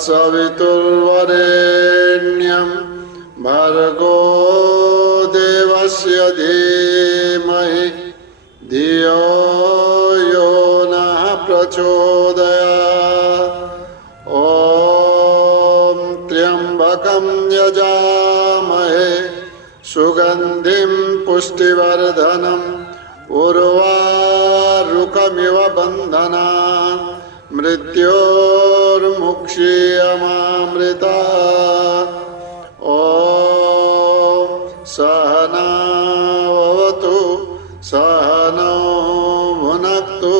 तत्सवितुर्वरेण्यं भर्गो देवस्य धीमहि धियो यो नः प्रचोदयात्। ॐ त्र्यम्बकं यजामहे सुगन्धिं पुष्टिवर्धनम् उर्वारुकमिव बन्धनान् मृत्योर्मुक्षीयमामृतात्। ॐ सहना भवतु सहनौ भुनक्तु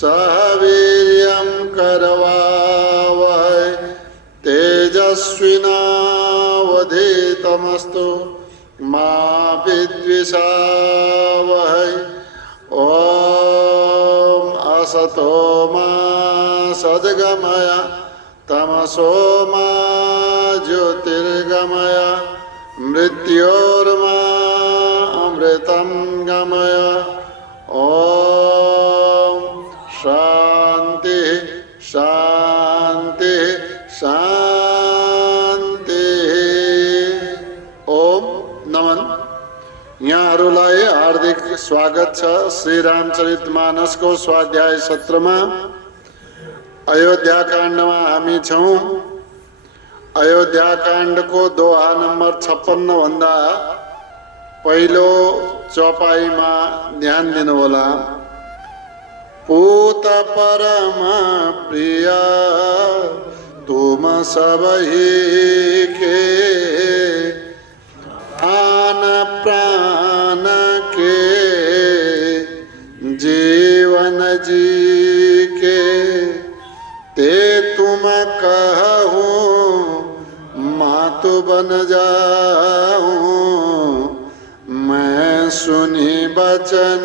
सह वीर्यं करवावहै तेजस्विनावधीतमस्तु मा विद्विषावहै। ॐ असतो मा सद्गमय तमसो मा ज्योतिर्गमय मृत्योर्मा अमृतं गमय। ॐ शान्ति शान्ति शान्ति। ओम नमन। यहाँहरूलाई हार्दिक स्वागत छ श्री रामचरितमानसको स्वाध्याय सत्रमा। अयोध्याकाण्डमा हामी छौं। अयोध्याकाण्डको दोहा नम्बर 56 भन्दा पहिलो चौपाईमा ध्यान दिनुहोला। पूत परम प्रिय तुम सबहि के आन प्राण के जीवन जी के ते तुम कहूँ मातु बन जाऊं मैं सुनी बचन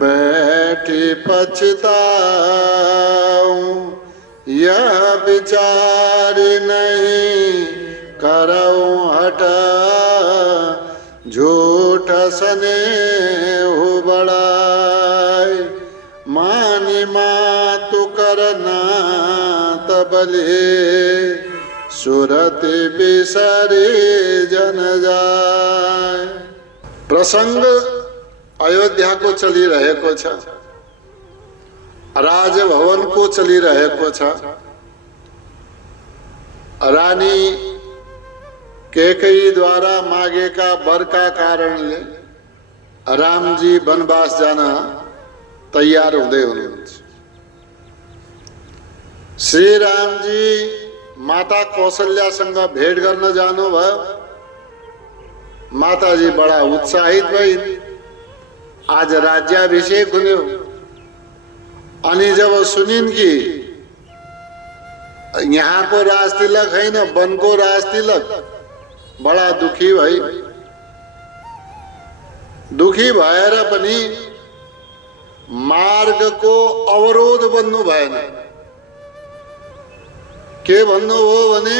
बैठी पछताऊं यह विचार नहीं करऊं हटा झूठ स्नेह बड़ाई मानी मातु करना तबले सुरति बिसरी जन जाय। प्रसंग अयोध्या को चलिरहेको छ, राजभवन को चलिरहेको छ। रानी कैकेयी द्वारा मागेका वरका कारणले रामजी वनवास जान तयार हुँदै हुनुहुन्छ। श्री रामजी माता कौशल्यासँग भेट गर्न जानुभयो। माताजी बडा उत्साहित भइन्। आज राज्याभिषेक हुने हो। अनि जब सुनिन् कि यहाँको राजतिलक हैन वनको राजतिलक, बडा दुखी भई। दुखी भएर पनि मार्गको अवरोध बन्नु भएन। के भन्नु हो भने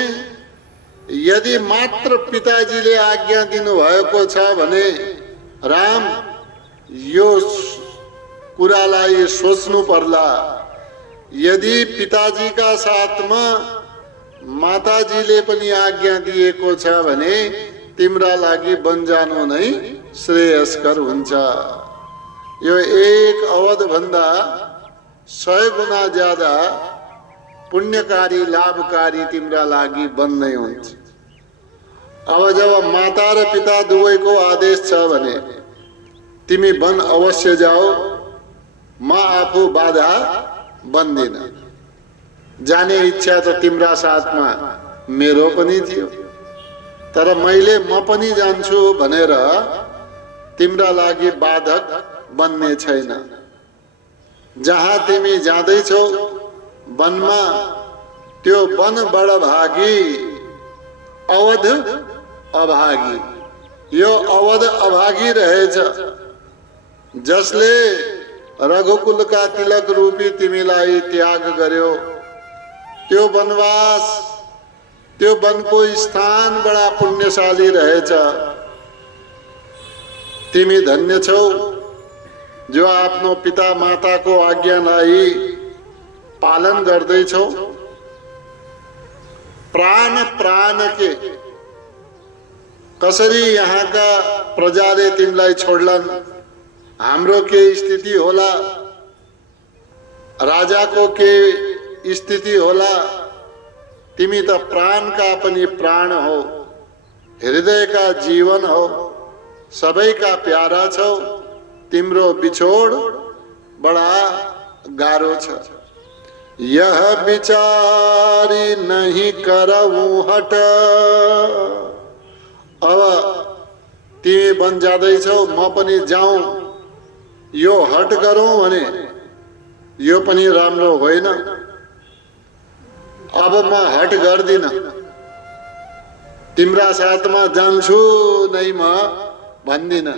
यदि मात्र पिताजीले आज्ञा दिनु भएको छ भने राम यो कुरालाई सोच्नु पर्ला। यदि पिताजीका साथमा माताजीले पनि आज्ञा दिएको छ भने तिम्रा लागि वन जानु नै श्रेयस्कर हुन्छ। यो एक अवध भन्दा 100 गुना ज्यादा पुण्यकारी लाभकारी तिम्रा लागि वन नै हुन्छ। अब जब माता र पिता दुवैको आदेश छ भने तिमी वन अवश्य जाओ। म आफू बाधा बन्दिन। जाने इच्छा त तिम्रा साथमा मेरो पनि थियो, तर मैले म पनि जान्छु भनेर तिम्रा लागि बाधक बन्ने छैन। जहाँ तिमी जाँदैछौ वनमा त्यो वन बडभागी अवध अभागी। यो अवध अभागी रहेछ जसले रघुकुलका तिलक रूपी तिमीलाई त्याग गर्यो। त्यो वनवास त्यो वनको स्थान बडा पुण्यशाली रहेछ। तिमी धन्य छौ जो आफ्नो पिता माताको आज्ञालाई पालन गर्दैछौ। प्राण प्राण के कसरी यहाँका प्रजाले तिमीलाई छोड्लान्, हाम्रो के स्थिति होला, राजाको के स्थिति होला। तिमी त प्राणका पनि प्राण हो, हृदयका जीवन हो, सबैका प्यारा छौ। तिम्रो बिछोड बडा गाह्रो छ। यह विचारी नहीं करऊ हट। अब तिमी बन जाँदैछौ, म पनि जाउँ, यो हट गरौँ भने यो पनि राम्रो होइन। अब म हट गर्दिन, तिम्रा साथमा जान्छु नै म भन्दिन,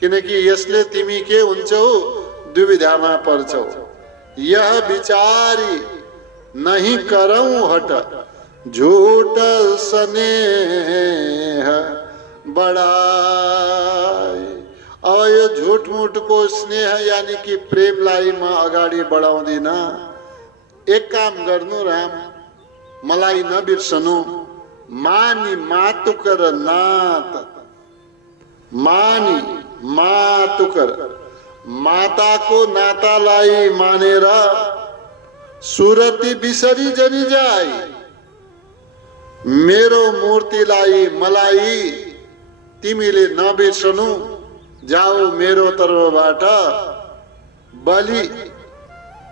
किनकि यसले तिमी के हुन्छौ, दुविधामा पर्छौ। यह विचारी नहीं करऊं हट, झूठ स्नेह बढाई। अब यो झुटमुटको स्नेह यानी कि प्रेमलाई म अगाडि बढाउँदिन। एक काम गर्नु राम, मलाई नबिर्सनु। मानी मातुकर नात, मानी मातुकर, माताको नातालाई मानेर सुरती बिसरी जरी जाई। मेरो मूर्तिलाई मलाई तिमीले नबिर्सनु। जाऊ मेरो तर्फबाट बलि,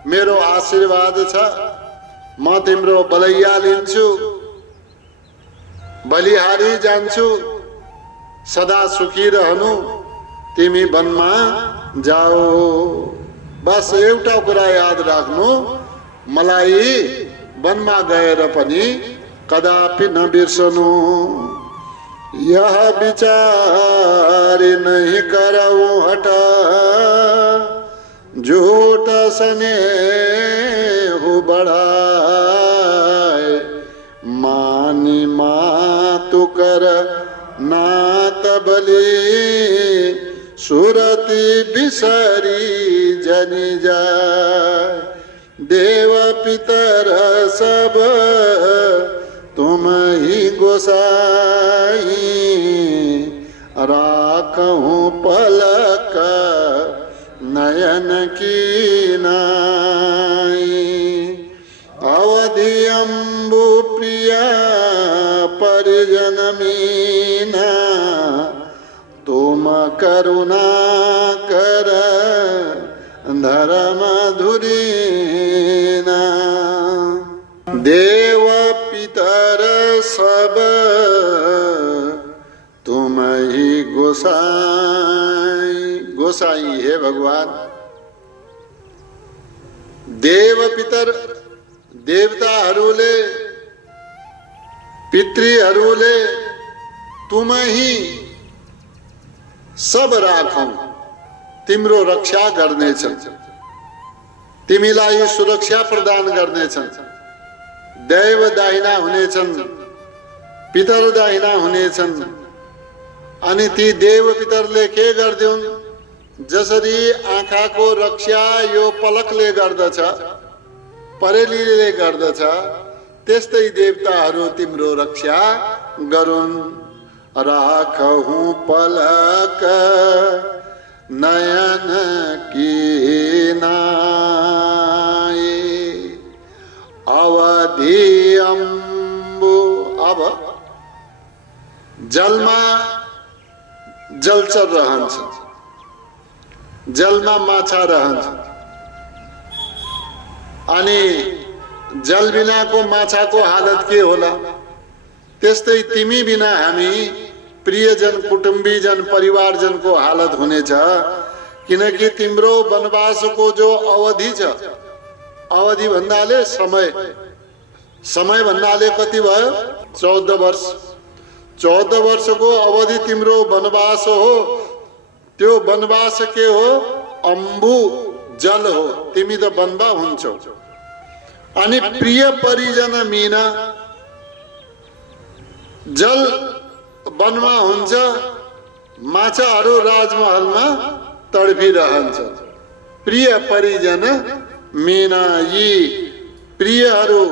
मेरो आशीर्वाद छ, म तिम्रो बलैया लिन्छु, बलिहारी जान्छु। सदा सुखी रहनु, तिमी वनमा जाओ। बस एउटा कुरा याद राख्नु, मलाई वनमा गएर पनि कदापि नबिर्सनु। यह विचार नहीं करऊ हट, झूठ स्नेह बढ़ाए। मानी मातु कर नात बलि, सुरती बिसरी जनि जाय। देव पितर सब तुम ही गोसाई, राखहूं पलक नयन की नाई। अवधि अम्बु प्रिया परिजन मीना, तुम करुणा कर धर्म धुरीना। देव पितर सब तुम ही गोसाई। गोसाई हे भगवान। देव पितर देवताहरूले, पितृहरूले तुम ही सब राखौं, तिम्रो रक्षा गर्नेछन्, तिमीलाई सुरक्षा प्रदान गर्नेछन्। दैव दाहिना हुनेछन्, पितर दाहिना हुनेछन्। अनि ती देव पितरले के गर्दिउन्? जसरी आँखाको रक्षा यो पलकले गर्दछ, परेलीले गर्दछ, त्यस्तै देवताहरू तिम्रो रक्षा गरून्। राखहूं पलक नयन की नाई। अवधि अम्बु। अब जलमा जलचर रहन्छ, जलमा माछा रहन्छ, अनि जल बिनाको माछाको हालत के होला? त्यस्तै तिमी बिना हामी प्रियजन, कुटुम्बीजन, परिवारजनको हालत हुनेछ। किनकि तिम्रो वनवासको जो अवधि छ, अवधि भन्नाले समय, समय भन्नाले कति भयो? 14 वर्ष। 14 वर्षको अवधि तिम्रो वनवास हो। त्यो वनवास के हो? अम्बु जल हो। तिमी त वनमा हुन्छौ। अनि प्रिय परिजन मीना, जल वनमा हुन्छ, माछाहरू राजमहलमा तडपिरहन्छ। प्रिय परिजन मीना, यी प्रियहरू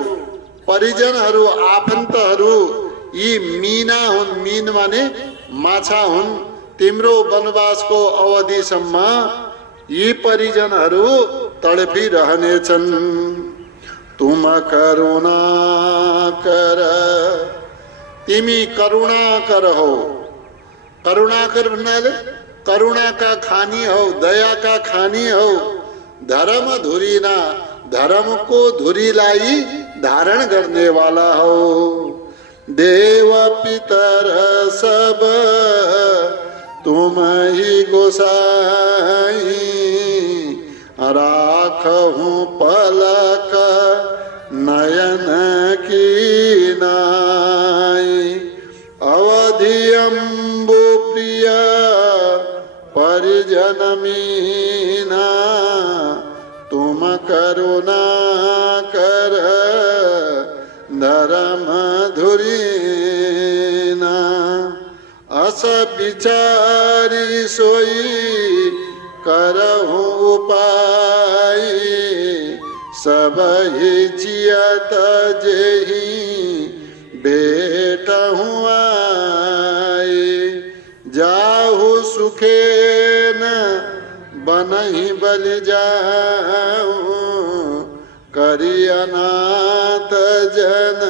परिजनहरू आफन्तहरू यी मीना हुन्। मीन माने माछा हुन्। तिम्रो वनवासको अवधिसम्म यी परिजनहरू तडपिरहनेछन्। तुम करुणा कर, तिमी करुणा कर हो। करुणा कर भन्नाले करुणा का खानी हो, दया का खानी हो। धर्म धुरीना, धर्म को धुरीलाई धारण करने वाला हो। देव पितर सब तुम ही गोसाई, राखहु पलक नयन की नाई। अवधि अम्बु प्रिय परिजन मीना, तुम करुणा कर धर्म धुरीना। अस विचारी सोई करहु उपाय, सब ही जियत जेहि भेटहु आए। जाहु सुखे न बनहि बलि जाऊं, करि अनाथ जन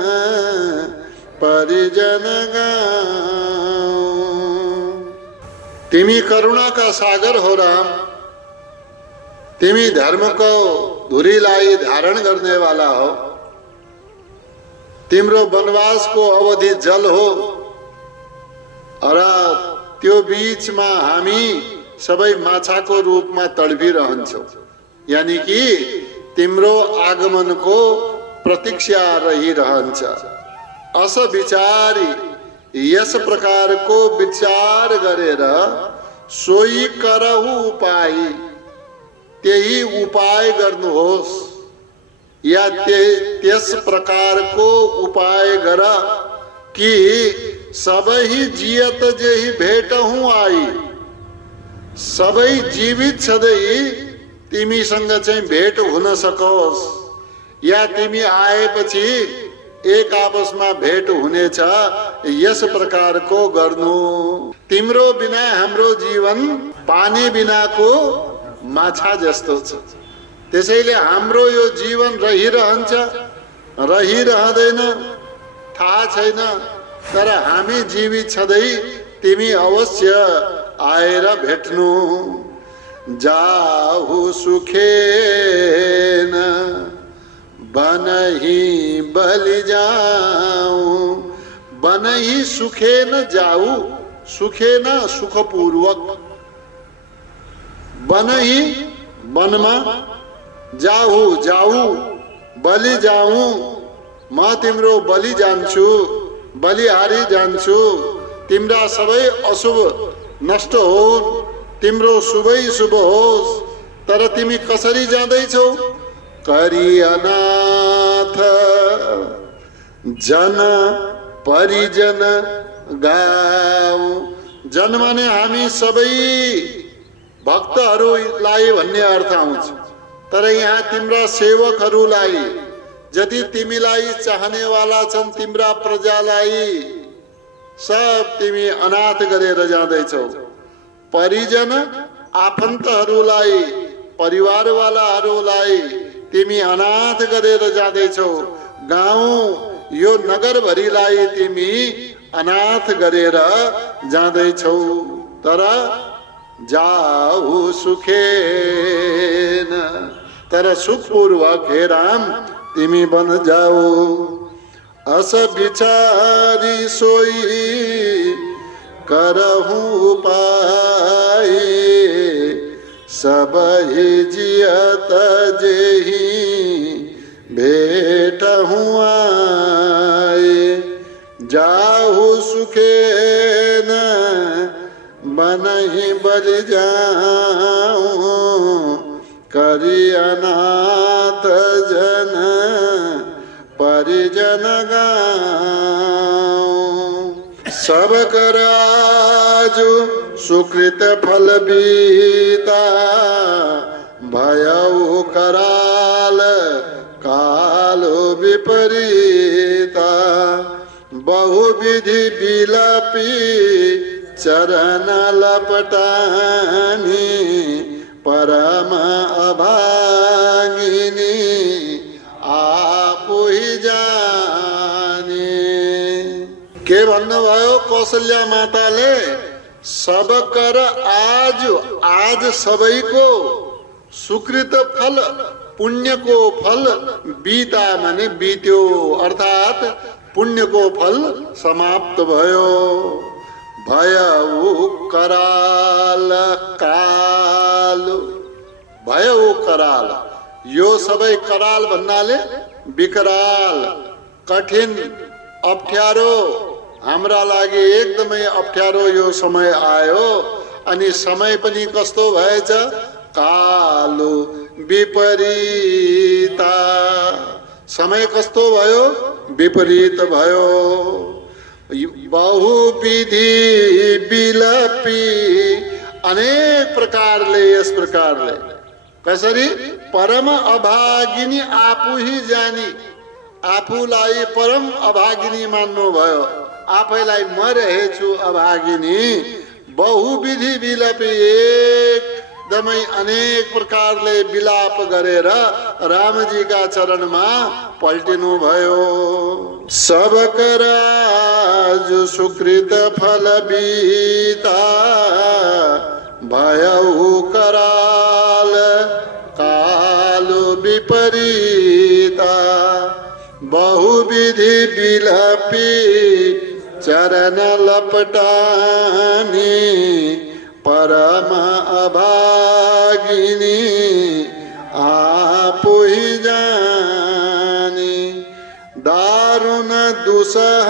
परिजन गाऊं। तिमी करुणा का सागर हो राम। तिमी धर्म को धुरीलाई धारण गर्ने वाला हो। तिम्रो वनवास को अवधि जल हो र त्यो बीचमा हामी सबै माछाको रूपमा तडपिरहन्छौँ। यानी कि तिम्रो आगमनको प्रतीक्षा रहिरहन्छ। अस विचारी, यस प्रकारको विचार गरेर सोही करहु उपाय, त्यही उपाय गर्नुहोस्। या त्यस प्रकारको उपाय गर कि सबै जियत जेहि भेटहु आई। सबै जीवित छँदै तिमीसँग चाहिँ भेट हुन सकोस्। या तिमी आएपछि एक आपसमा भेट हुनेछ, यस प्रकारको गर्नु। तिम्रो बिना हाम्रो जीवन पानी बिनाको माछा जस्तो छ। त्यसैले हाम्रो यो जीवन रहिरहन्छ, रहिरहँदैन थाहा छैन, तर हामी जीवित छँदै तिमी अवश्य आएर भेट्नु। जाहु सुखेन बनहि बलि जाऊं। बनहि सुखेन जाऊ, सुखेन सुखपूर्वक। बनहि वनमा, जाऊ जाऊ, बलि जाऊं, म तिम्रो बलि जान्छु, बलिहारी जान्छु। तिम्रा सबै अशुभ नष्ट होस्, तिम्रो शुभै शुभ होस्। तर तिमी कसरी जाँदैछौ? करी अनाथ जन परिजन गाऊ। जन माने हामी सबै भक्तहरूलाई भन्ने अर्थ आउँछ। तर यहाँ तिम्रा सेवकहरूलाई, जति तिमीलाई चाहनेवाला छन् तिम्रा प्रजालाई सब तिमी अनाथ गरेर जाँदैछौ। परिजन आफन्तहरूलाई, परिवारवालाहरूलाई तिमी अनाथ गरेर जाँदैछौ। गाउँ यो नगरभरिलाई तिमी अनाथ गरेर जाँदैछौ। तर जाऊ सुखेन, तर सुखपूर्वक हे राम तिमी बन जाऊ। अस विचारी सोई करहु उपाय, सब ही जियत जेहि भेटहु आए। जाहु सुखेन बनहि बलि जाऊं, करि अनाथ जन परिजन गाऊं। सब कराजु सुकृत फल बीता, भयउ कराल कालो विपरीता बहुविधि विलपी चरण लपटानी परम अभागिनी आफू जाने। के भन्नुभयो कौशल्या माताले? सब कर आज सबैको सुकृत फल पुण्य को फल बीता माने बीत्यो, अर्थात पुण्य को फल समाप्त भयो। भयऊ कराल काल, भयऊ कराल, यो सबै कराल भन्नाले विकराल कठिन अप्ठ्यारो, हाम्रा लागि एकदमै अप्ठ्यारो यो समय आयो। अनि समय पनि कस्तो भएछ? कालो विपरीता, समय कस्तो भयो? विपरीत भयो। बहुविधि विलपी, अनेक प्रकारले, यस प्रकारले कसरी? परम अभागिनी आफू ही जानी, आफूलाई परम अभागिनी मान्नु भयो, आफैलाई म रहेछु अभागिनी। बहुविधि विलपी, एकदमै अनेक प्रकारले विलाप गरेर रामजीका चरणमा पल्टिनु भयो। सब कराज सुकृत फल बीता भयऊ कराल कालो विपरीता बहुविधि विलपी चरण लपटानी परम अभागिनी आपू ही जानी। दारुण दुसह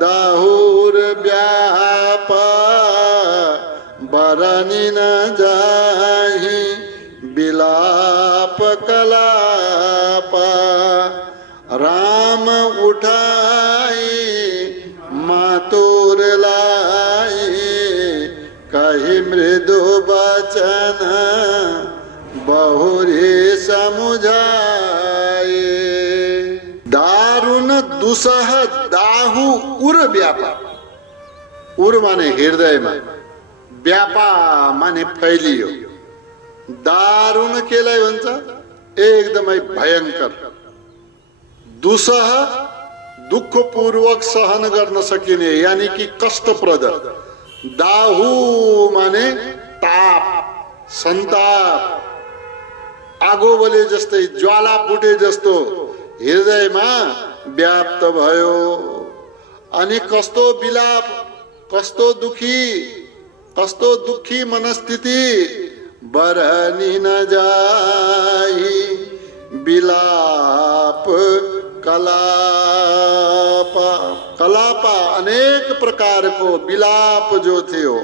दाहुर व्याप बरनी न जाहि विलाप कलाप। राम उठाई मातुर लाई कही मृदु बचन बहुरी समुझाए। दारुण दुसह दाहु उर व्यापा, उर माने हृदयमा, व्यापा माने फैलियो। दारुण केलाई भन्छ? एकदमै भयंकर। दुसह दुःखपूर्वक सहन गर्न सकिने, यानी कि कष्टप्रद। दाहु माने ताप, संताप, आगो बले जस्तै, ज्वाला फुटे जस्तो हृदयमा व्याप्त भयो। अनि कस्तो विलाप, कस्तो दुखी मनस्थिति। बरनी न जाई विलाप कलापा, कलापा अनेक प्रकार को विलाप जो थियो,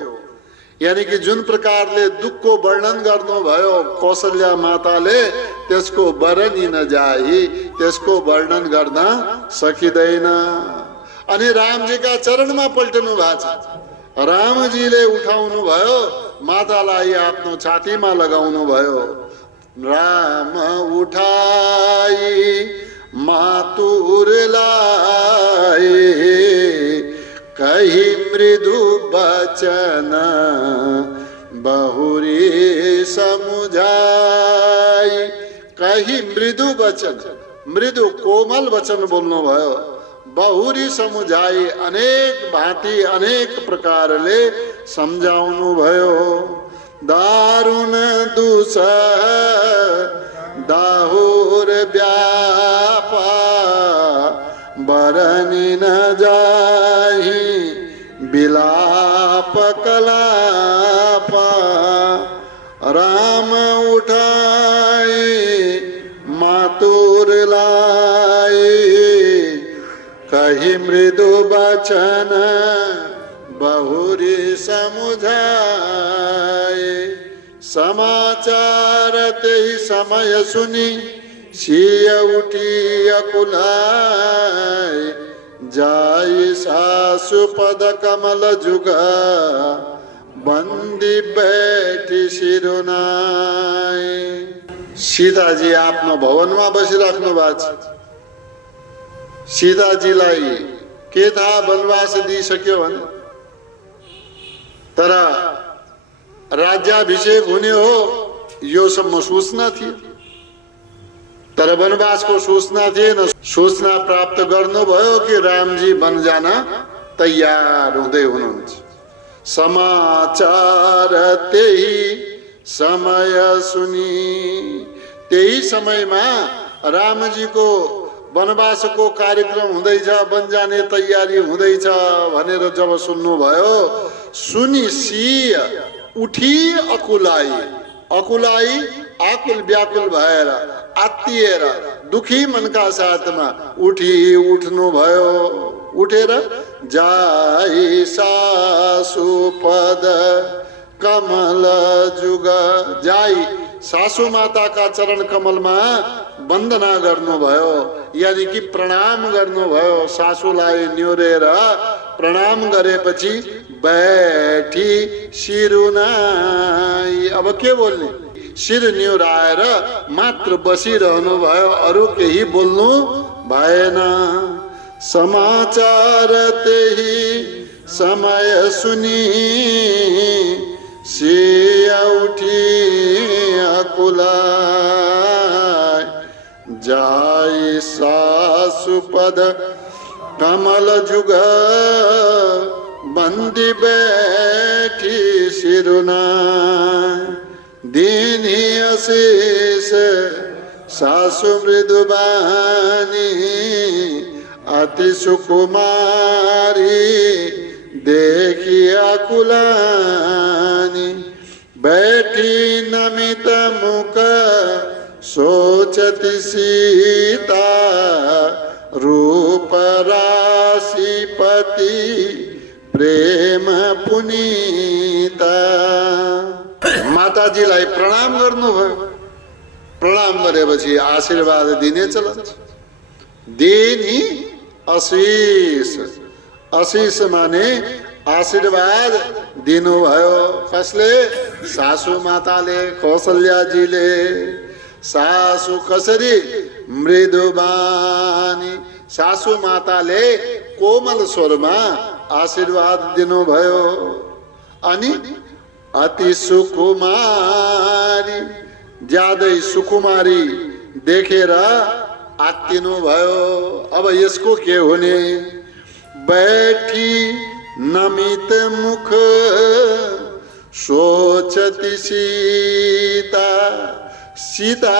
यानी कि जुन प्रकारले दुःखको वर्णन गर्नु भयो कौशल्या माताले, त्यसको बरनी न जाई, त्यसको वर्णन गर्न सकिँदैन। अनि रामजीका चरणमा पल्टनु भएको छ। रामजीले उठाउनु भयो, मातालाई आफ्नो छातीमा लगाउनु भयो। राम उठाई मातुरलाई कही मृदु बचन बहुरी समुझाई। कही मृदु वचन, मृदु कोमल वचन बोल्नु भयो। बहुरी समुझाई, अनेक भांति अनेक प्रकारले सम्झाउनु भयो। दारुण दुसह दाहुर व्यापा बरनी न जाहि विलाप कलापा। राम उठाई मातुर लाई कही मृदु बचन बहुरी समुझाए। समाचार ते समय सुनी सिय उठी अकुलाय जाई सासु पद कमल जुगा बंदी बैठी शिरुनाय। सीताजी आफ्नो भवनमा बसिराख्नु भएको छ। सीताजीलाई के थाहा वनवास दिइसक्यो भने, तर राज्याभिषेक हुने हो यो सम्म सूचना थियो, तर वनवासको सूचना थिएन। सूचना प्राप्त गर्नुभयो कि रामजी वन जान तयार हुँदै हुनुहुन्छ। समाचार त्यही समय सुनि, त्यही समयमा रामजीको वनवासको कार्यक्रम हुँदैछ, वन जाने तयारी हुँदैछ भनेर जब सुन्नुभयो, सुनि सिंह उठी अकुलाई, अकुलाई आकुल व्याकुल भएर आत्तिएर दुखी मनका साथमा उठ्नु भयो। उठेर जाई सासु पद कमल जुग, जाई सासु माताका चरण कमलमा वन्दना गर्नुभयो, यानी कि प्रणाम गर्नुभयो। सासुलाई न्योरेर प्रणाम गरेपछि बैठी शिरुनाई, अब के बोल्ने, शिर न्योराएर मात्र बसिरहनु भयो, अरू केही बोल्नु भएन। समाचार त्यही समय सुनि सिया उठी अकुलाई, जाई सासु पद कमल जुग बंदी बैठी शिरुनाई। दीनी आशीष सासु मृदुबानी, अति सुकुमारी देखी आकुलानी। बैठी नमित मुख सोचती सीता, रूप राशिपति प्रेम पुनीता। माताजीलाई प्रणाम गर्नुभयो। प्रणाम गरेपछि आशीर्वाद दिने चलन छ। दिनी आशीष, आशीष माने आशीर्वाद दिनुभयो। कसले? सासु माताले, कौशल्याजीले। सासु कसरी? मृदुबानी, सासु माताले कोमल स्वरमा आशीर्वाद दिनुभयो। अनि अति सुकुमारी, ज्यादै सुकुमारी देखेर आत्तिनु भयो। अब यसको के हुने? बैठी नमित मुख सोचती सीता, सीता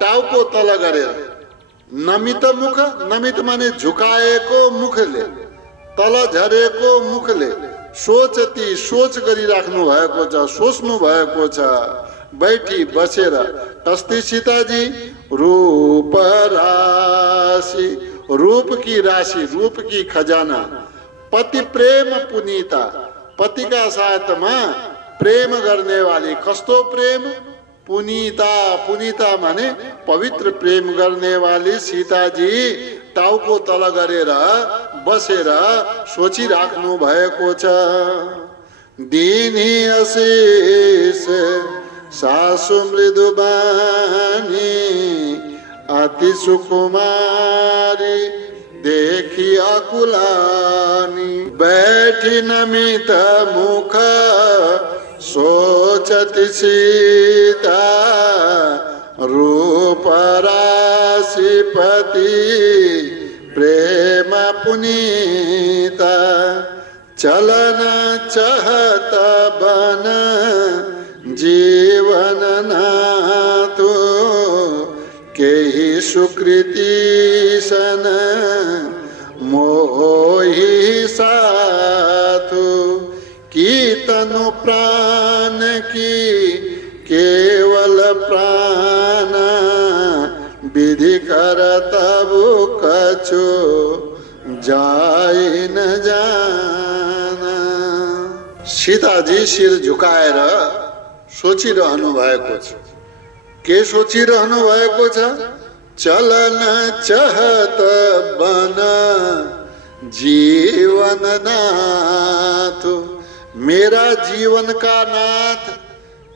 टाउको तल गरेर, नमित मुख, नमित माने झुकाएको मुखले, तल झरेको मुखले, सोचती सोच गरिराख्नु भएको छ, सोच्नु भएको छ। बैठी बसेर कस्ती सीताजी? रूप राशि, रूप की राशि, रूप की खजाना। पति प्रेम पुनीता, पति का साथमा प्रेम गर्ने वाली। कस्तो प्रेम? पुनीता, पुनीता माने पवित्र प्रेम गर्ने वाली सीताजी टाउको तल गरेर बसेर सोचिराख्नु भएको छ। दिनी आशीष सासु मृदुबानी, अति सुकुमारी देखी आकुलानी। बैठी नमित मुख सोचती सीता, रूप राशिपति प्रेम पुनीता। चलन चाहत बन जीवन नाथो, केही सुकृति सन मोहि साथो। की तनु प्राण की केवल प्राण, विधि कर तब कछु जाय न जाना। सीताजी शिर झुकाएर सोचिरहनु भएको छ। के सोचिरहनु भएको छ? चलन चाहत बन जीवन नाथ, मेरा जीवन का नाथ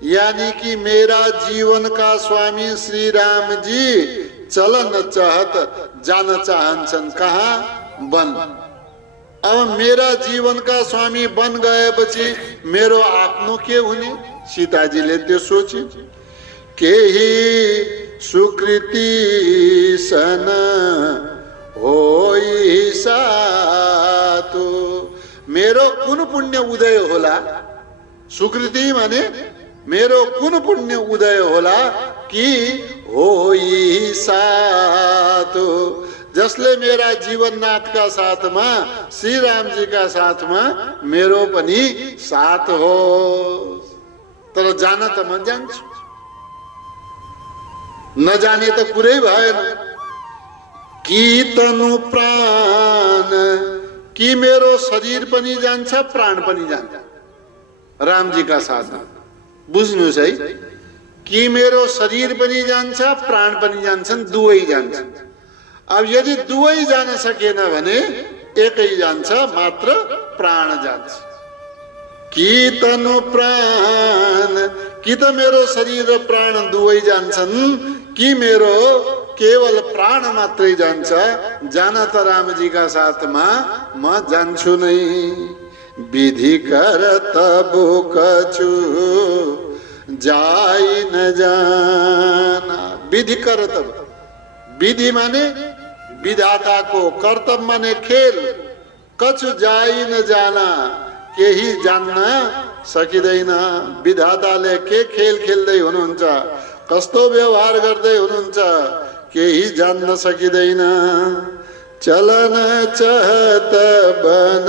यानी कि मेरा जीवन का स्वामी श्री राम जी चलन चाहत जान चाहन्छन् कहाँ वन। अब मेरा जीवनका स्वामी बन गएपछि मेरो आफ्नो के हुने? सीताजीले त्यो सोचे। केही सुकृति सन होई सातो, मेरो कुन पुण्य उदय होला? सुकृति माने मेरो कुन पुण्य उदय होला कि होई सातो, जसले मेरा जीवननाथका साथमा श्री रामजीका साथमा मेरो पनि साथ हो। तर जान त म जान्छु, नजाने त कुरै भएन। कि तनु प्राण, कि मेरो शरीर पनि जान्छ प्राण पनि जान्छ रामजीका साथमा। बुझ्नुस् है, कि मेरो शरीर पनि जान्छ प्राण पनि जान्छन्, दुवै जान्छन्। अब यदि दुवै जान सकेन भने एकै जान्छ, मात्र प्राण जान्छ। कि तनु प्राण, कि त मेरो शरीर र प्राण दुवै जान्छन्, कि मेरो केवल प्राण मात्रै जान्छ। जान त रामजीका साथमा म जान्छु नै। विधि कर तबु कछु जाई न जाना। विधि कर तब, विधि माने विधाताको, कर्तव्य माने खेल। कछु जाई न जाना, केही जान्न सकिँदैन। विधाताले के खेल खेल्दै हुनुहुन्छ, कस्तो व्यवहार गर्दै हुनुहुन्छ, केही जान्न सकिँदैन। चलन चाहत बन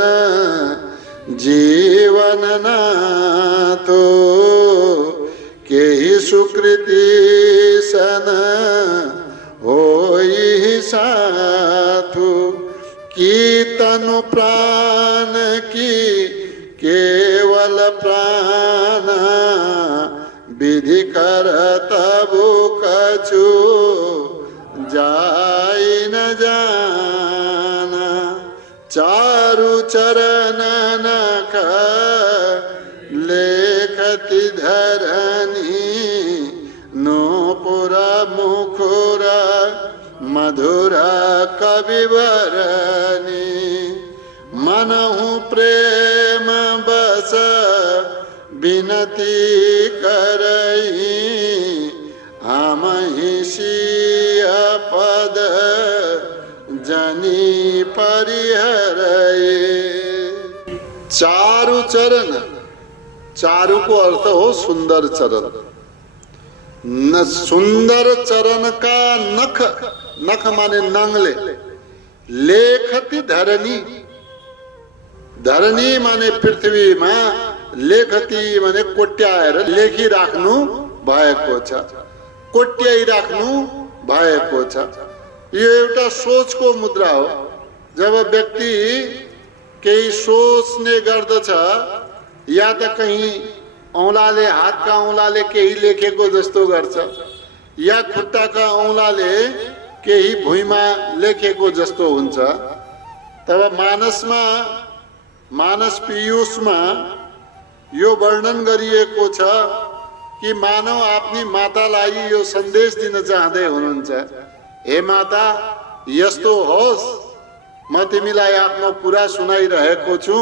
जीवन नाथो, केही सुकृति सन होई साथो। कि तनु प्राण की केवल प्राण, विधि कर तबु कछु जाई न जाना। चारु चरण नख लेखति धरनी, नूपुर मुखुर मधुर कविवरनी। मनहु प्रेम बस विनती करई, हमहि सिय पद जनी परिहरई। चारु चरण, चारु को अर्थ हो सुंदर चरण। न सुंदर चरण का नख, नख माने नांगले। लेखति धरनी, धरनी माने पृथ्वीमा, लेखति माने कोट्याएर लेखिराख्नु भएको छ, कोट्याइराख्नु भएको छ। यो एउटा सोचको मुद्रा हो। जब व्यक्ति केही सोच्ने गर्दछ, या त कहीं औंलाले, हातका औंलाले केही लेखेको जस्तो गर्छ, या खुट्टाका औंलाले केही भुइँमा लेखेको जस्तो हुन्छ। तब मानसमा, मानस पीयूषमा यो वर्णन गरिएको छ कि मानव आफ्नी मातालाई यो सन्देश दिन चाहँदै हुनुहुन्छ, हे माता, यस्तो होस्, म तिमीलाई आफ्नो कुरा सुनाइरहेको छु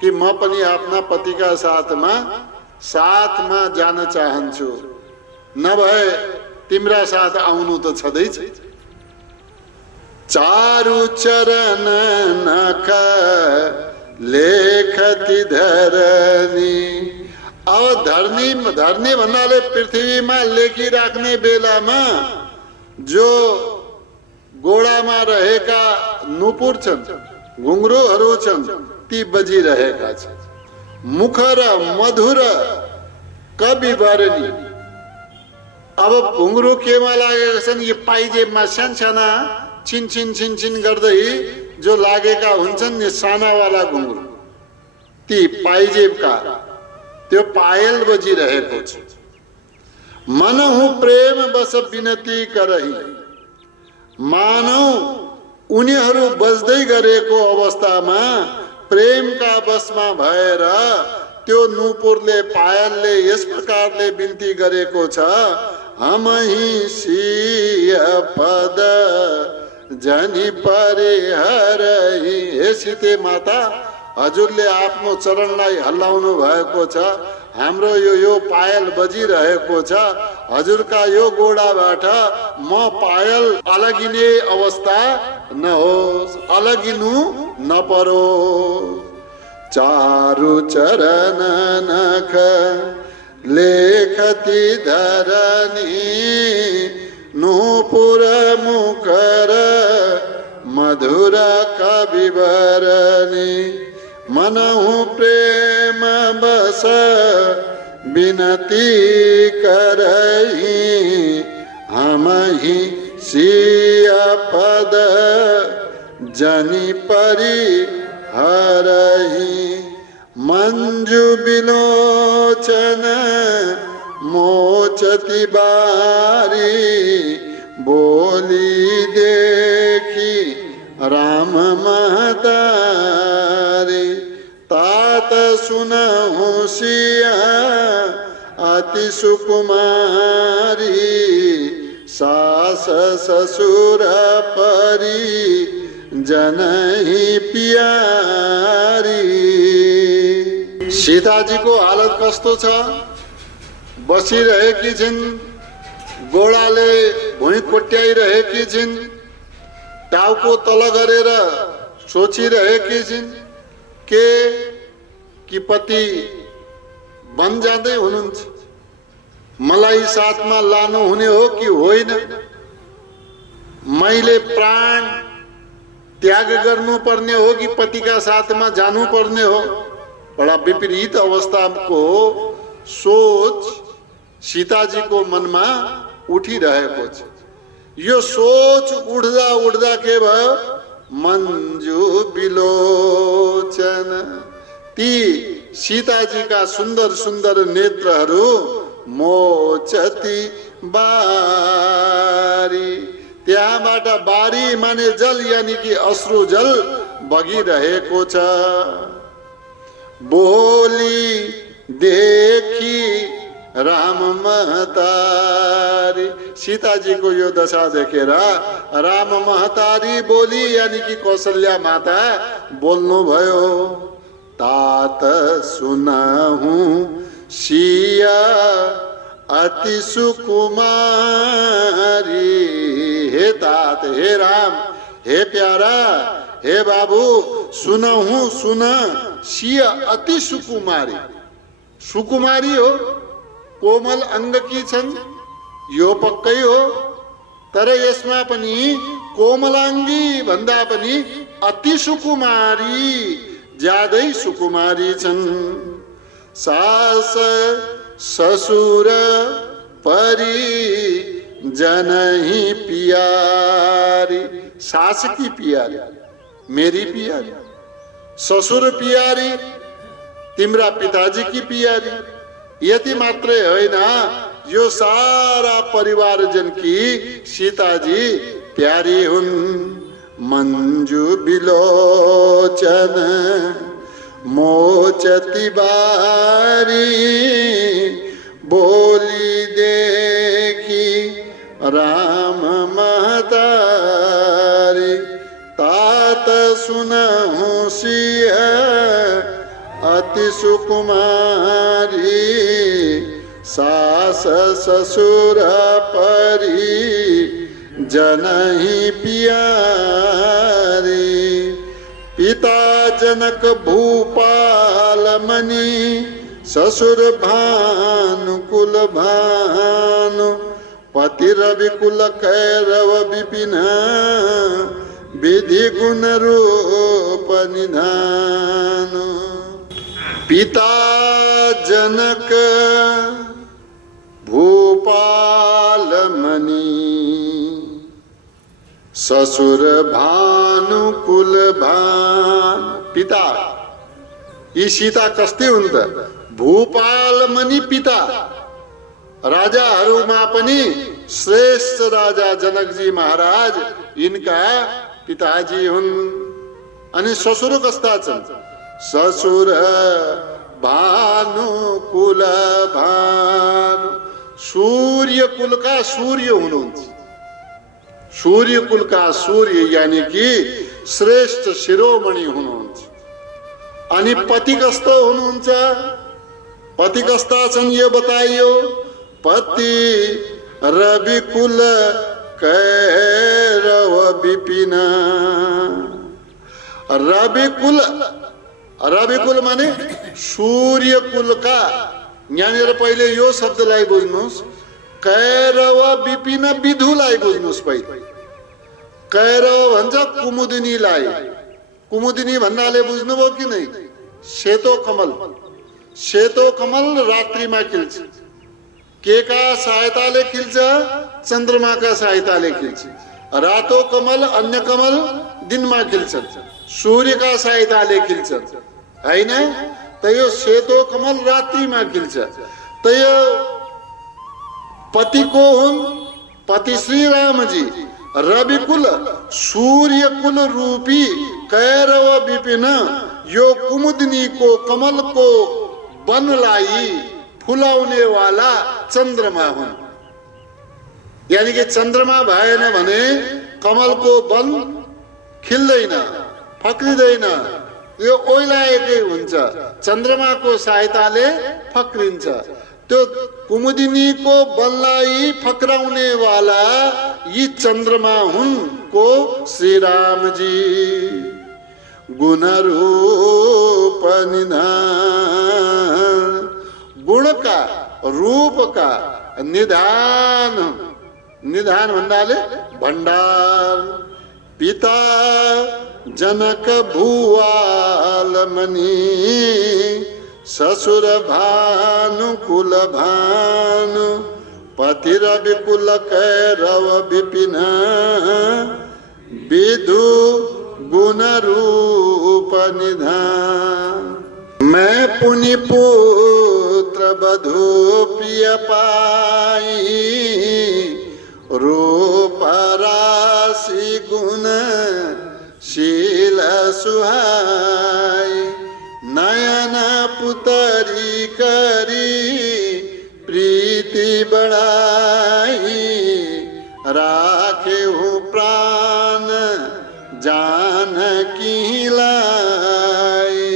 कि म पनि आफ्ना पतिका साथमा जान चाहन्छु, नभए तिम्रा साथ आउनु त छँदैछ। चारु चरण नख लेखति धरनी। अब धरनी भन्नाले पृथ्वीमा लेखिराख्ने बेलामा जो गोडामा रहेका नुपुर छन्, घुङ्रुहरू छन्, ती बजिरहेका छन्। मुख र मधुर कविवरनी। अब घुङ्रु केमा लागेका छन्? यो पाइजेबमा सानसाना छिन गर्दै जो लागेका हुन्छन् नि सानावाला घुङ्रु, ती पाइजेबका, त्यो पायल बजिरहेको छ। मनहु प्रेम बस विनती करही। मानव उनीहरू बज्दै गरेको अवस्थामा प्रेमका बसमा भएर त्यो नुपुरले, पायलले यस प्रकारले बिन्ती गरेको छ, हम ही सिय पद जनी परिहरही। हे सीते माता, हजुरले आफ्नो चरणलाई हल्लाउनु भएको छ, हाम्रो यो पायल बजिरहेको छ, हजुरका यो गोडाबाट म पायल अलगिने अवस्था नहोस्, अलगिनु नपरोस्। चारु चरण नख लेखती धरनी, नूपुर मुखर मधुर कविवरनी। मनहु प्रेम बस बिनती करही, हम ही सिय पद जनि परिहरही। मंजु बिलोचन मोचती बारी, बोली देखी राम महतारी। तात सुनहु सिया अति सुकुमारी, सास ससुर परी जनही प्यारी। सीता जी को हालत कस्तो छ? बसिरहेकी छिन्, गोडाले भुइँ कोट्याइरहेकी छिन्, टाउको तल गरेर सोचिरहेकी छिन् कि पति वन जाँदै हुनुहुन्छ, मलाई साथमा लानु हुने हो कि होइन, मैले प्राण त्याग गर्नुपर्ने हो कि पतिका साथमा जानुपर्ने हो। बड़ा विपरीत अवस्था को सोच सीताजी को मनमा उठिरहेको छ। यो सोच उठ्दा उठ्दा के भयो? मंजु बिलोचन, ती सीताजी का सुंदर सुंदर नेत्रहरू मोचती बारी, त्यहाँबाट बारी माने जल यानी कि अश्रु जल बगिरहेको छ। बोली देखी राम महतारी, सीताजी को यो दशा देखेर राम महतारी बोली यानी कि कौशल्या माता बोल्नु भयो। तात सुनहु सिया अति सुकुमारी। हे तात, हे राम, हे प्यारा, हे बाबू, सुनहु सुन सिया अति सुकुमारी। सुकुमारी हो, कोमल अंग की छन्, यो पक्कै हो, तर यसमा पनि कोमलाङ्गी भन्दा पनि अति सुकुमारी, ज्यादै सुकुमारी छन्। सास ससुर परी जनही पियारी। सास की पियारी, मेरी पियारी, ससुर पियारी, तिम्रा पिताजी की पियारी। यति मात्रै होइन, यो सारा परिवारजन की सीताजी प्यारी हुन्। मंजु बिलोचन मोचती बारी, बोली देखी राम महतारी। तात सुनहु सिया अति सुकुमारी, सास ससुर परी जनही पियारी। पिता जनक भूपाल मणि, ससुर भानुकुल भानु। पति रविकुल कैरव विपिन, विधि गुण रूप निधान। पिता जनक भूपाल मणि, ससुर भानुकुल भान। पिता, यी सीता कस्ती हुन् त? भूपाल मणि पिता, राजाहरूमा पनि श्रेष्ठ राजा जनकजी महाराज यिनका पिताजी हुन्। अनि ससुर कस्ता छन्? ससुर भानुकुल भानु। सूर्य कुलका सूर्य हुनुहुन्छ। सूर्य कुलका सूर्य यानी कि श्रेष्ठ शिरोमणि हुनुहुन्छ। अनि पति कस्तो हुनुहुन्छ? पति कस्ता छन् यो बताइयो। पति रवि कुल कैरव विपिन। रवि कुल माने सूर्य कुलका। यहाँनिर पहिले यो शब्दलाई बुझ्नुहोस्। कैरव विपिन विधुलाई बुझ्नुहोस् पहिले। कैरव भन्छ कुमुदिनीलाई। कुमुदिनी भन्नाले बुझ्नुभयो कि नै? सेतो कमल। सेतो कमल रात्रिमा खिल्छ। के का सहायताले खिल्छ? चन्द्रमाका सहायताले खिल्छ। रातो कमल अन्य कमल दिनमा खिल्छन्, सूर्यका सहायताले खिल्छन्, हैन? त यो सेतो कमल रात्रिमा खिल्छ। त यो पति को हुन्? पति श्री रामजी। रविकुल सूर्य कुल रूपी कैरव विपिन यो कुमुदिनी को कमल को वनलाई फुलाउने वाला चन्द्रमा हुन्। यानी कि चन्द्रमा भएन भने कमलको वन खिल्दैन, फक्रिँदैन, यो ओइलाएकै हुन्छ। चन्द्रमाको सहायताले फक्रिन्छ। त्यो कुमुदिनीको वनलाई फक्राउने वाला यी चन्द्रमा हुन् को श्री रामजी। गुण रूप निधान, गुण का रूप का निधान। निधान भन्नाले भण्डार। पिता जनक भुवाल मणि, ससुर भानु कुल भानु, पति रवि कुल कैरव विपिन, विधु गुण रूप निधान। मैं पुनि पुत्र बधु प्रिय पाई, रूप राशि गुण शील सुहाई, नयन पुतरी करी प्रीति बढ़ाई, राखे हूँ प्राण जानकी लाई।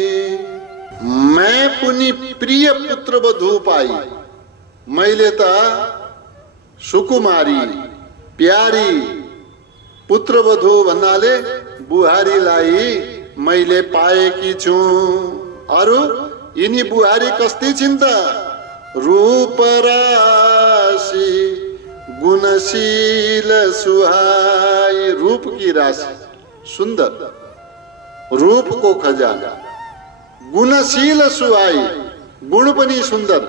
मैं पुनि प्रिय पुत्र बधु पाई। मैले त सुकुमारी प्यारी पुत्रवधू भन्नाले बुहारीलाई मैले पाएकी छु। अरु यिनी बुहारी कस्ती छिन् त? रूप राशि गुणशील सुहाई। रूप की राशि सुंदर, रूप को खजाना, गुणशील सुहाई, गुण पनि सुन्दर,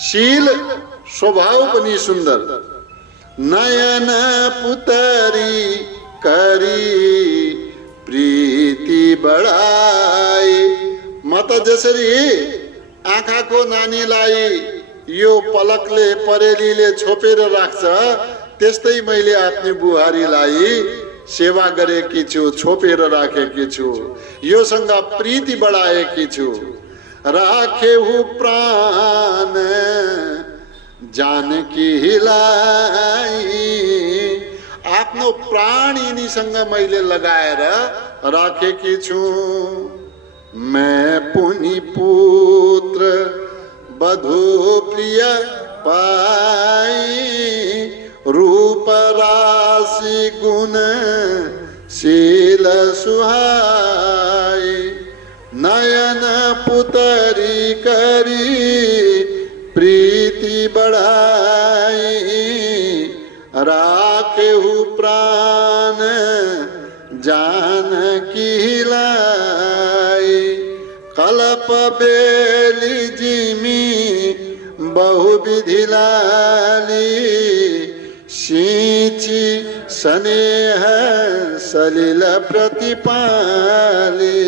शील स्वभाव पनि सुन्दर, नयन पुतरी करी प्रीति बढाई। म त जसरी आँखाको नानीलाई यो पलकले परेलीले छोपेर राख्छ, त्यस्तै मैले आफ्नी बुहारीलाई सेवा गरेकी छु, छोपेर राखेकी छु, योसँग प्रीति बढाएकी छु। राखेहु प्राण जानकी लाई। आफ्नो प्राण यिनीसँग मैले लगाएर राखेकी छु। मैं पुनि पुत्र बधु प्रिय पाई, रूप राशि गुण शील सुहाई, नयन पुतरी करी प्रीति बढ़ाई, राखेहु प्राण जानकी लाई। कल्प बेली जिमी बहुविधि लाली, सिंची स्नेह सलिल प्रतिपाली,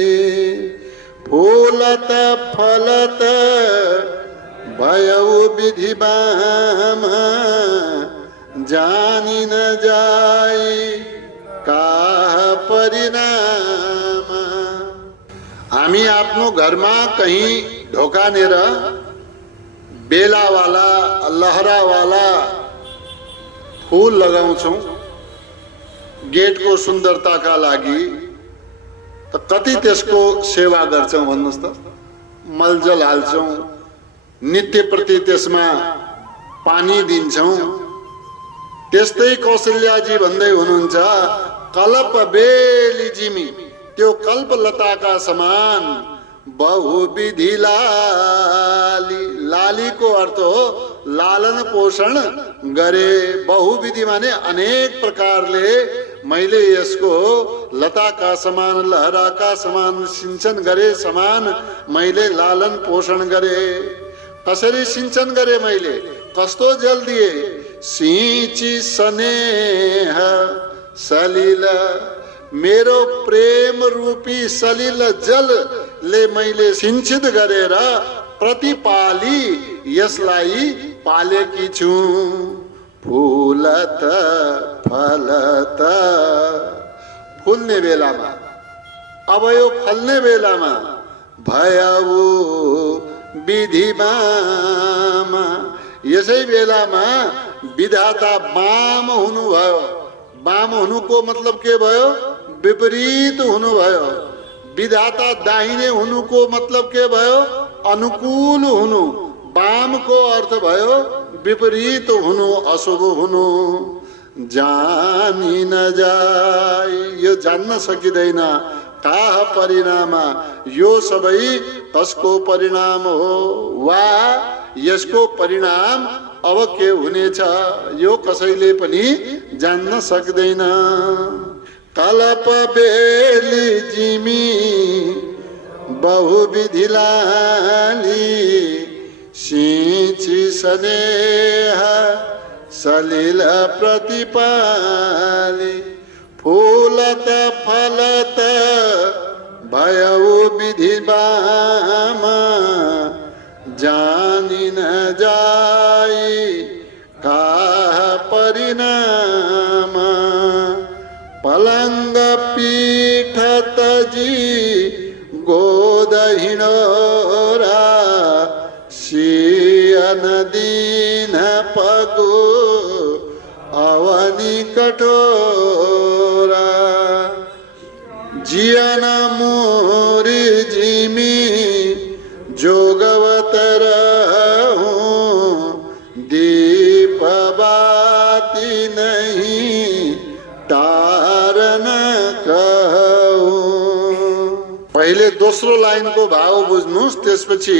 फूलत फलत भयउ विधि बामा, जानी न जाई काह परिणाम। हामी आफ्नो घरमा कहीँ ढोकानेर बेलावाला लहरावाला फूल लगाउँछौँ गेटको सुन्दरताका लागि, त कति त्यसको सेवा गर्छौँ भन्नुहोस् त। मलजल हाल्छौँ, नित्य प्रति त्यसमा पानी दिन्छौँ। त्यस्तै कौशल्याजी भन्दै हुनुहुन्छ, कल्प बेली जिमी, त्यो कल्पलताका समान बहुविधि लाली। लालीको अर्थ हो लालन पोषण गरे। बहुविधि माने अनेक प्रकारले मैले यसको लताका समान लहराका समान सिंचन गरे, समान मैले लालन पोषण गरे। कसरी सिंचन गरे मैले, कस्तो जल दिए, सिंची स्नेह सलिल, मेरो प्रेम रूपी सलिल जल ले मैले सिंचित गरेर प्रतिपाली यसलाई पालेकी छु। फूलत फलत, फुल्ने बेलामा, अब यो फल्ने बेलामा भयऊ विधिमामा, यसै बेलामा विधाता बाम हुनुभयो। बाम हुनुको मतलब के भयो, विपरीत हुनुभयो। विधाता दाहिने हुनुको मतलब के भयो, अनुकूल हुनु। वाम को अर्थ भयो विपरीत हुनु, अशुभ हुनु। जानी न जाय, यो जान्न सकिँदैन। काह परिणाम, यो सबै कसको परिणाम हो, वा यसको परिणाम अब के हुनेछ, यो कसैले पनि जान्न सक्दैन। कल्प बेली जिमी बहुविधि लाली, सिंची स्नेह सलिल प्रतिपाली। फूलत फलत भयऊ विधिवाम, जानी न जाई काह परिणाम। पलंग पीठ तजी गोद हिणोरा, सियन दीन पगो अवनी कठोरा। जियन मोरी जिमी जोगवत रहूं, दीप बाती नहीं तारन कहूं। पहिले दोस्रो लाइनको भाव बुझ्नुस्, त्यसपछि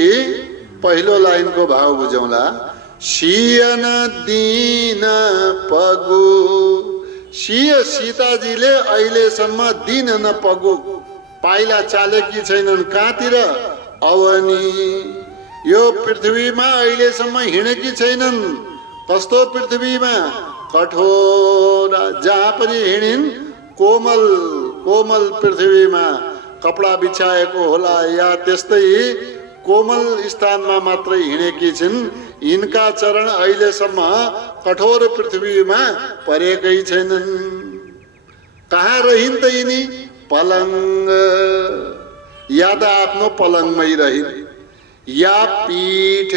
पहिलो लाइनको भाव बुझौँला। सियन दीन पगु, सिय सीताजीले अहिलेसम्म दिन न पगु, पाइला चालेकी छैनन्। कहाँतिर, अवनी, यो पृथ्वीमा अहिलेसम्म हिँडेकी छैनन्। कस्तो पृथ्वीमा, कठोर, जहाँ पनि हिँडिन् कोमल कोमल पृथ्वीमा कपडा बिछाएको होला या त्यस्तै कोमल स्थानमा मात्रै हिँडेकी छिन्। यिनका चरण अहिलेसम्म कठोर पृथ्वीमा परेकै छैनन्। कहाँ रहिन् त यिनी, पलंग, या त आफ्नो पलङमै रहिन्, या पीठ,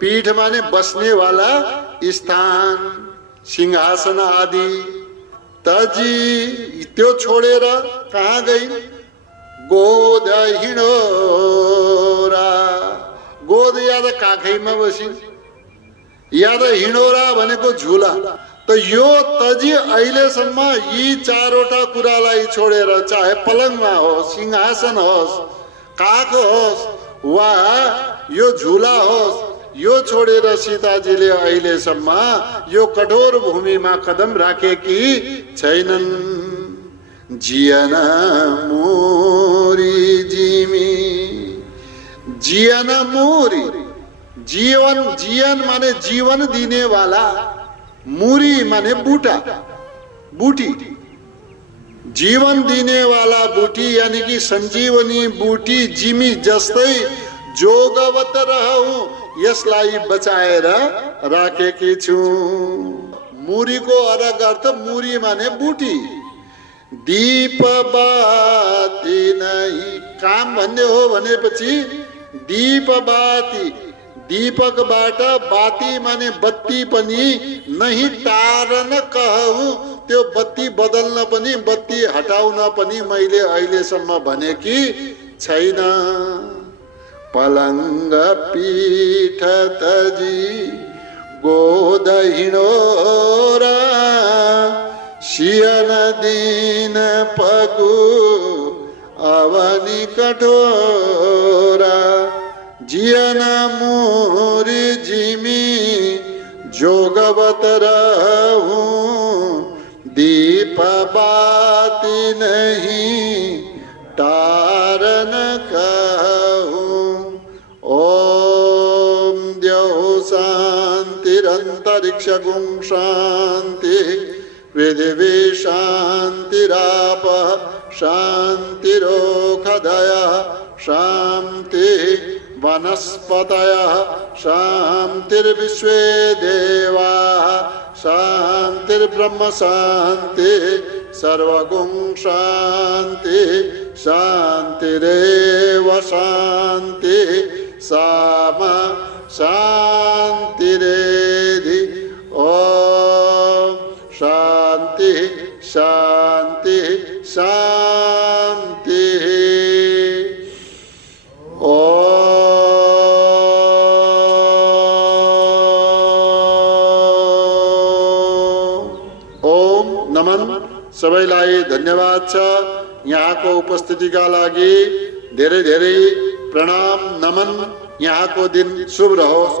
पीठ माने बस्ने वाला स्थान, सिंहासन आदि। तजी, त्यो छोडेर कहाँ गई, गोद हिँडोरा, गोद या त काखैमा बसी, या त हिँडोरा भनेको झुला। त यो तजी अहिलेसम्म यी चारवटा कुरालाई छोडेर, चाहे पलङमा होस्, सिंहासन होस्, काख होस् वा यो झुला होस्, यो छोडेर सीताजीले अहिलेसम्म यो कठोर भूमिमा कदम राखेकी छैनन्। जियन मोरी जिमी, जियन मोरी, जीवन, जीवन माने जीवन दिने वाला, मुरी माने बूटा, बूटी, जीवन दिने वाला बूटी यानी कि संजीवनी बूटी जिमी जस्तै जोगवत रहूं, यसलाई बचाएर राखेकी छु। मुरीको अलग अर्थ, मुरी माने बूटी। दीप बाती नहीं, काम भन्ने हो भनेपछि दीप बाती, दीपकबाट बाती माने बत्ती पनि नहीं टारन कहूँ, त्यो बत्ती बदल्न पनि बत्ती हटाउन पनि मैले अहिलेसम्म भनेकी छैन। पलङ्ग पीठ तजी गोद हिँडोरा, सियन दिन पगु अवनी कठोरा, जियन मोरी जिमी जोगवत रहूं, दीप बाती नहीं टारन कहूं। ओम द्यौः शान्तिरन्तरिक्ष गुं शान्ति, पृथिवी शान्तिरापः शान्तिरोषधयः शान्ति, वनस्पतयः शान्तिर्विश्वे देवाः शान्तिर्ब्रह्म शान्ति, सर्वगुं शान्ति शान्तिरेव शान्ति, सामा शान्तिरेधि। ओम शान्ति शान्ति शान्ति। ओम नमन। सबैलाई धन्यवाद छ यहाँको उपस्थितिका लागि। धेरै धेरै प्रणाम नमन। यहाँको दिन शुभ रहोस्।